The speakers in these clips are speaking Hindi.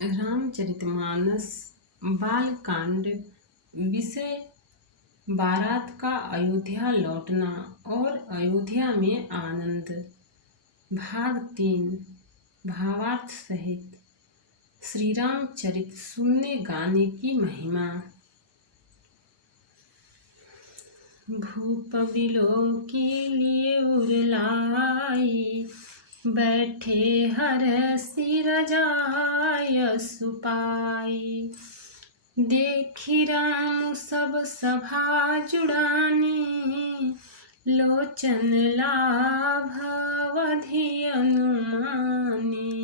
रामचरितमानस बालकांड। विषय बारात का अयोध्या लौटना और अयोध्या में आनंद। भाग 3। भावार्थ सहित। श्री रामचरित सुनने गाने की महिमा। भूप बिलोकी लिए उरलाई, बैठे हर सिर जाय सुपाई। देखी राम सब सभा जुड़ानी, लोचन लाभ अवधि अनुमानी।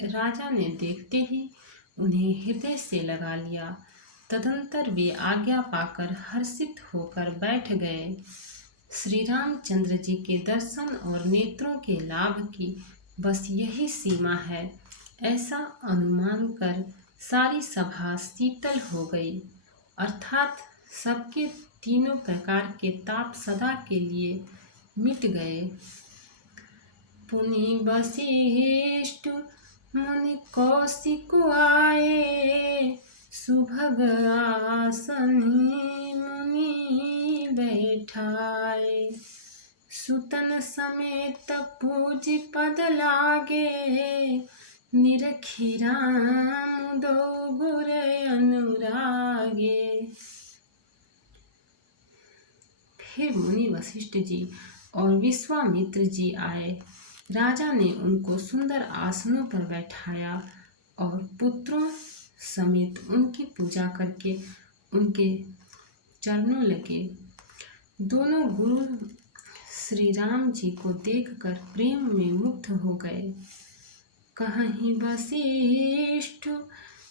राजा ने देखते ही उन्हें हृदय से लगा लिया। तदंतर वे आज्ञा पाकर हर्षित होकर बैठ गए। श्री रामचंद्र जी के दर्शन और नेत्रों के लाभ की बस यही सीमा है, ऐसा अनुमान कर सारी सभा शीतल हो गई, अर्थात सबके तीनों प्रकार के ताप सदा के लिए मिट गए। पुनि वशिष्ठ मुनि कौशिक आए, सुभग आसनी मुनि बैठाए। सुतन समेत पूज पद लागे, निरखी राम दो गुर अनुरागे। फिर मुनि वशिष्ठ जी और विश्वामित्र जी आए। राजा ने उनको सुंदर आसनों पर बैठाया और पुत्रों समेत उनकी पूजा करके उनके चरणों लगे। दोनों गुरु श्री राम जी को देखकर प्रेम में मुग्ध हो गए। कहीं वशिष्ठ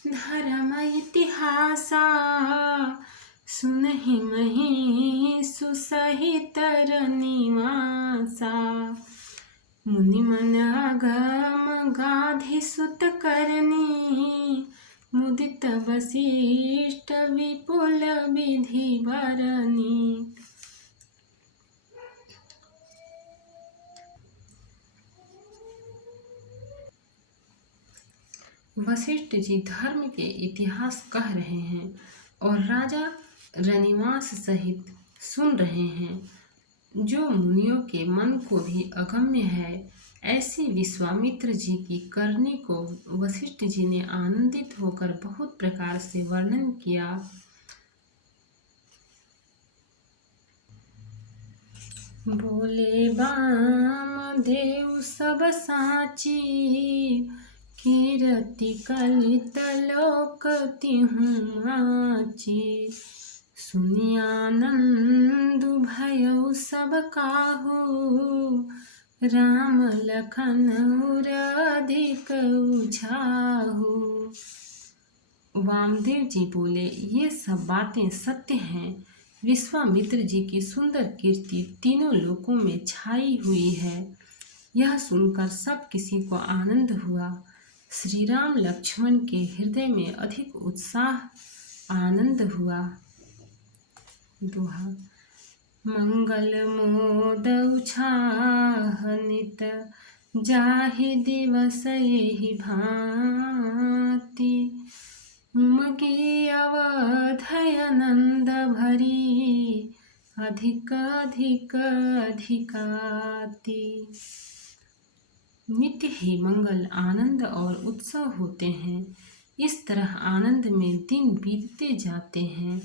धर्म इतिहासा, सुनहि मही सुसहित निवासा। मुनि मन अगम गाधि सुत करनी, मुदित वशिष्ठ विपुल विधि बरनी। वशिष्ठ जी धर्म के इतिहास कह रहे हैं और राजा रनिवास सहित सुन रहे हैं, जो मुनियों के मन को भी अगम्य है। ऐसी विश्वामित्र जी की करनी को वशिष्ठ जी ने आनंदित होकर बहुत प्रकार से वर्णन किया। बोले वामदेव सब साची, कीरति कलित लोक तिहुँ माची। सुनि आनंदु भयउ सब काहू, राम लखन उर अधिक उछाहू। वामदेव जी बोले, ये सब बातें सत्य हैं। विश्वामित्र जी की सुंदर कीर्ति तीनों लोकों में छाई हुई है। यह सुनकर सब किसी को आनंद हुआ। श्री राम लक्ष्मण के हृदय में अधिक उत्साह आनंद हुआ। दोहा। मंगल मोद उछाह नित, जाहि दिवस एहि भांति। उमगी अवधय आनंद भरी, अधिक अधिक अधिकाति। नित्य ही मंगल आनंद और उत्सव होते हैं। इस तरह आनंद में दिन बीतते जाते हैं।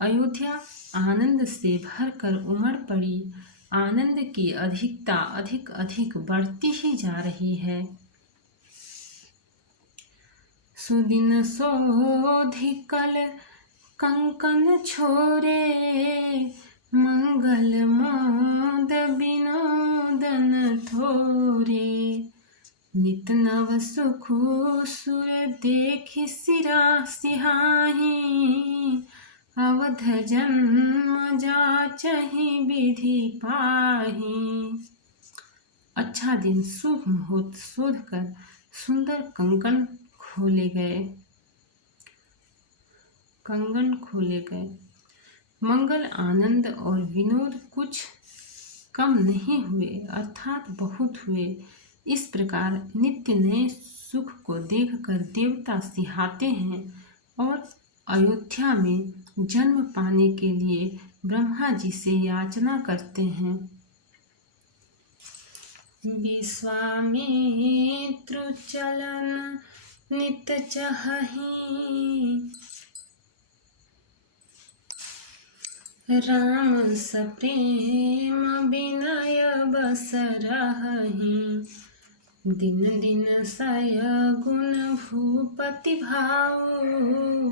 अयोध्या आनंद से भरकर उमड़ पड़ी। आनंद की अधिकता अधिक अधिक बढ़ती ही जा रही है। सुदिन सोधिकल कंकन छोरे, मंगल मोद विनोदन थोरे। नित नव सुख सुर देखि सिरा सिहाही, अवध जन्म जाचहि विधि पाही। अच्छा दिन शुभ मुहूर्त शोध कर सुंदर कंगन खोले गए। मंगल आनंद और विनोद कुछ कम नहीं हुए, अर्थात बहुत हुए। इस प्रकार नित्य नए सुख को देखकर देवता सिहाते हैं और अयोध्या में जन्म पाने के लिए ब्रह्मा जी से याचना करते हैं। विश्वामित्र चलन नित चहहि, राम सप्रेम विनय बस रहहि। दिन दिन सय गुण भूपति भाऊ,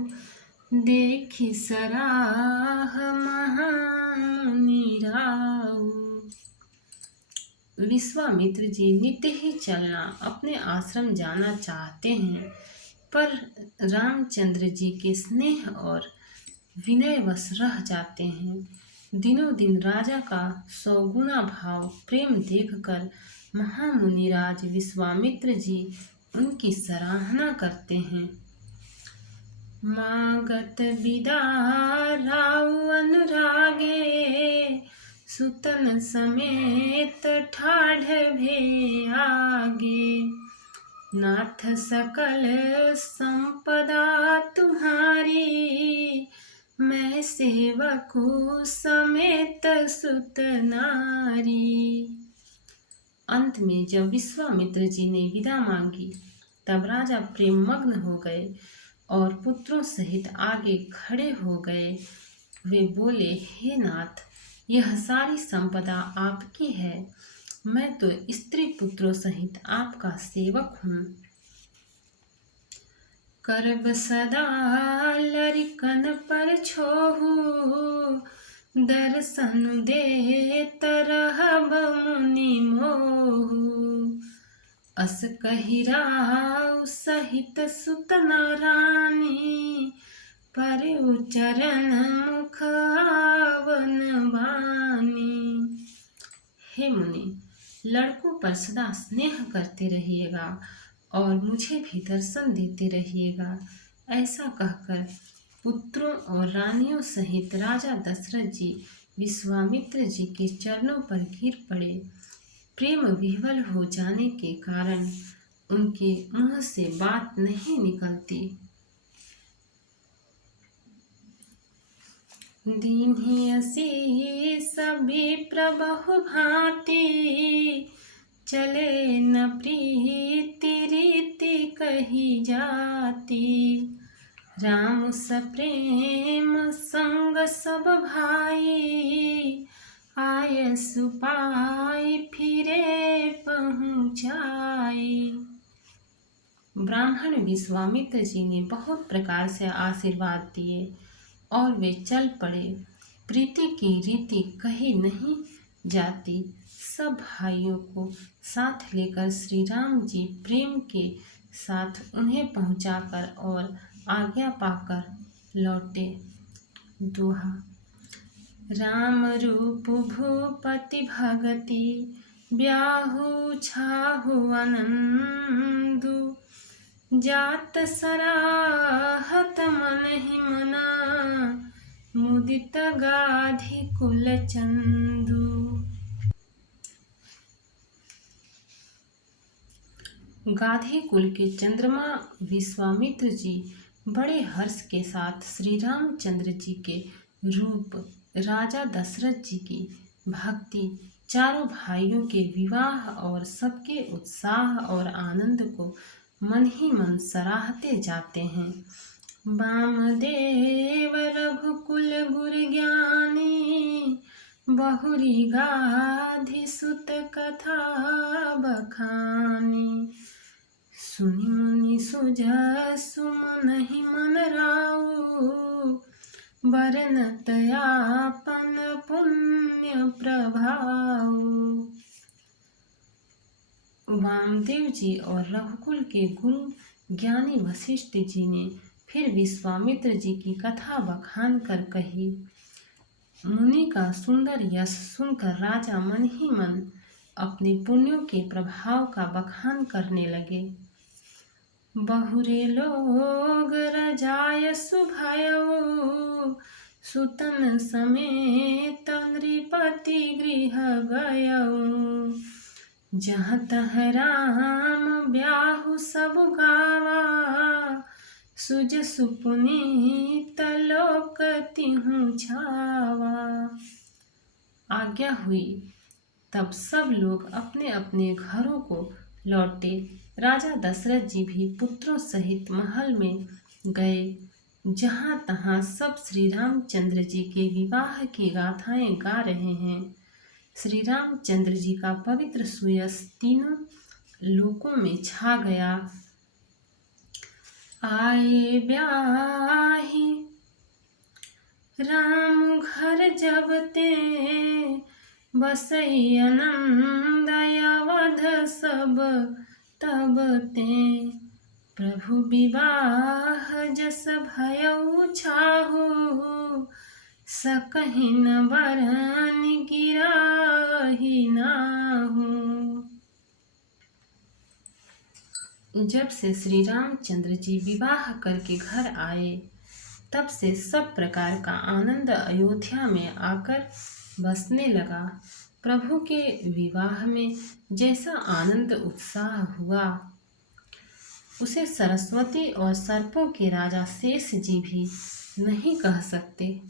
देखि सराह महामुनि राऊ। विश्वामित्र जी नित्य ही चलना अपने आश्रम जाना चाहते हैं, पर रामचंद्र जी के स्नेह और विनयवश रह जाते हैं। दिनों दिन राजा का 100 गुना भाव प्रेम देखकर महामुनिराज विश्वामित्र जी उनकी सराहना करते हैं। मागत विदा राउ अनुरागे, सुतन समेत ठाढ़ भे आगे। नाथ सकल संपदा तुम्हारी, मैं सेवकु समेत सुत नारी। अंत में जब विश्वामित्र जी ने विदा मांगी तब राजा प्रेम मग्न हो गए और पुत्रों सहित आगे खड़े हो गए। वे बोले, हे नाथ, यह सारी संपदा आपकी है, मैं तो स्त्री पुत्रों सहित आपका सेवक हूँ। करब सदा लरिकन पर छोहू, दर्शन दे तरहब मुनि मोहू। अस कहि राउ सहित सुत नारानी, पर चरण मुख आवन बानी। हे मुनि, लड़कों पर सदा स्नेह करते रहिएगा और मुझे भी दर्शन देते रहिएगा। ऐसा कहकर पुत्रों और रानियों सहित राजा दशरथ जी विश्वामित्र जी के चरणों पर गिर पड़े। प्रेम विह्वल हो जाने के कारण उनके मुंह से बात नहीं निकलती। दीन्हि असीस विप्र बहु भांति, चले न प्रीति रीति कही जाती। राम सप्रेम संग सब भाई, आय सुपाई फिरे पहुँचाई। ब्राह्मण विश्वामित्र जी ने बहुत प्रकार से आशीर्वाद दिए और वे चल पड़े। प्रीति की रीति कही नहीं जाती। सब भाइयों को साथ लेकर श्री राम जी प्रेम के साथ उन्हें पहुंचाकर और आज्ञा पाकर लौटे। दोहा। राम रूप भूपति भगति, ब्याहु छाहु आनंदु। जात सराहत मन ही मना, मुदित गाधि कुल चंदु। गाधे कुल के चंद्रमा विश्वामित्र जी बड़े हर्ष के साथ श्री रामचंद्र जी के रूप, राजा दशरथ जी की भक्ति, चारों भाइयों के विवाह और सबके उत्साह और आनंद को मन ही मन सराहते जाते हैं। वामदेव रघुकुल गुर ज्ञानी, बहुरी गाधि सुत कथा बखानी। सुनि मुनि सुजसु मन ही मन राउ, बरनत आपन पुण्य प्रभाव। वामदेव जी और रघुकुल के गुरु ज्ञानी वशिष्ठ जी ने फिर विश्वामित्र जी की कथा बखान कर कही। मुनि का सुंदर यश सुनकर राजा मन ही मन अपने पुण्यों के प्रभाव का बखान करने लगे। बहुरे लोग रजाय सुभयउ, सुतन समेत नृपति गृह गयउ। जहाँ तह राम ब्याहु सब गावा, सुज सुपुनीत लोक तिहु छावा। आज्ञा हुई, तब सब लोग अपने अपने घरों को लौटे। राजा दशरथ जी भी पुत्रों सहित महल में गए। जहाँ तहाँ सब श्री रामचंद्र जी के विवाह की गाथाएं गा रहे हैं। श्री रामचंद्र जी का पवित्र सुयश तीनों लोकों में छा गया। आए ब्याही राम घर जब ते, बसई आनंद अवध सब तब ते। प्रभु विवाह जस भयउ छाहु, सकहि न बरन गिराहि नाहु। जब से श्री रामचंद्र जी विवाह करके घर आए, तब से सब प्रकार का आनंद अयोध्या में आकर बसने लगा। प्रभु के विवाह में जैसा आनंद उत्साह हुआ, उसे सरस्वती और सर्पों के राजा शेष जी भी नहीं कह सकते।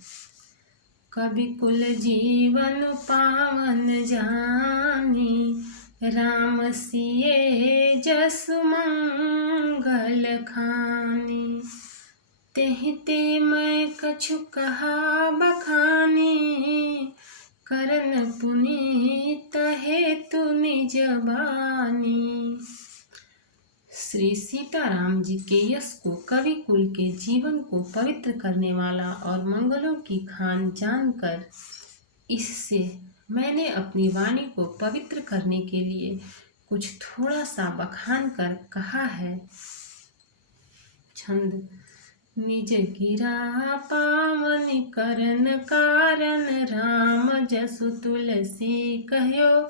कवि कुल जीवन पावन जानी, राम सिए जसु मंगल खानी। तेहि ते मैं कछु कहा बखानी, करन पुनीत हेतु निज बानी। श्री सीताराम जी के यश को, कवि कुल के जीवन को पवित्र करने वाला और मंगलों की खान जानकर, इससे मैंने अपनी वाणी को पवित्र करने के लिए कुछ थोड़ा सा बखान कर कहा है। छंद। निज गिरा पावन करन कारण, राम जसु तुलसी कहयो।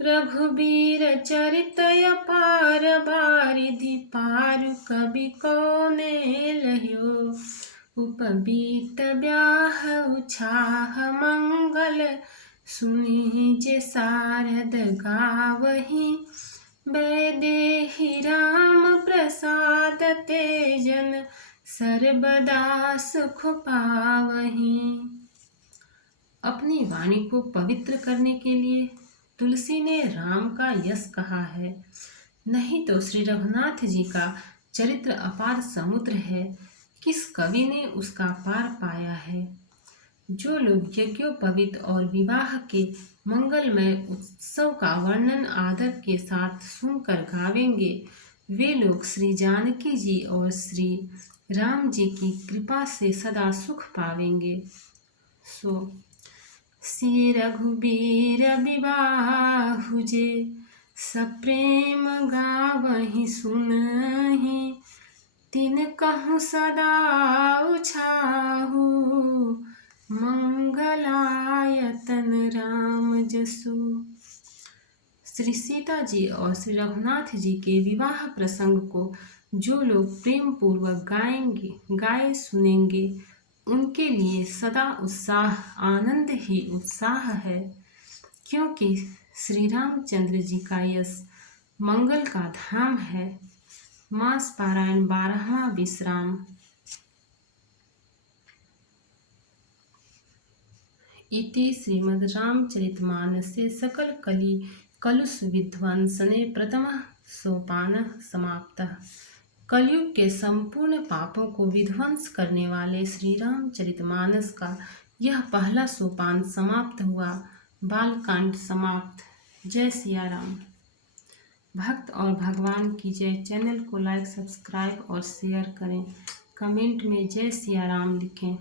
रघुबीर चरित अपार, बारिधि पारु कवि कोने लह्यो। उपबीत ब्याह उछाह मंगल, सुनी जे सारद गावही। वैदेही राम प्रसाद तेजन, सर्वदा सुख पावही। अपनी वाणी को पवित्र करने के लिए तुलसी ने राम का यश कहा है। नहीं तो श्री रघुनाथ जी का चरित्र अपार समुद्र है, किस कवि ने उसका पार पाया है। जो लोग यज्ञोपवीत और विवाह के मंगलमय उत्सव का वर्णन आदर के साथ सुनकर गावेंगे, वे लोग श्री जानकी जी और श्री राम जी की कृपा से सदा सुख पावेंगे। सिय रघुबीर विवाहु जे, सप्रेम गावहि सुनहि। तिन कहूँ सदा उछाहु, मंगलायतन राम जसु। श्री सीता जी और श्री रघुनाथ जी के विवाह प्रसंग को जो लोग प्रेम पूर्वक गाए सुनेंगे, उनके लिए सदा उत्साह आनंद ही उत्साह है, क्योंकि श्री रामचंद्र जी का यश मंगल का धाम है। मास पारायण 12वां विश्राम। इति श्रीमद् रामचरितमानसे सकल कली कलुष विध्वंसने प्रथमः सोपानः समाप्तः। कलयुग के संपूर्ण पापों को विध्वंस करने वाले श्री रामचरितमानस का यह पहला सोपान समाप्त हुआ। बालकांड समाप्त। जय सिया राम। भक्त और भगवान की जय। चैनल को लाइक, सब्सक्राइब और शेयर करें। कमेंट में जय सिया राम लिखें।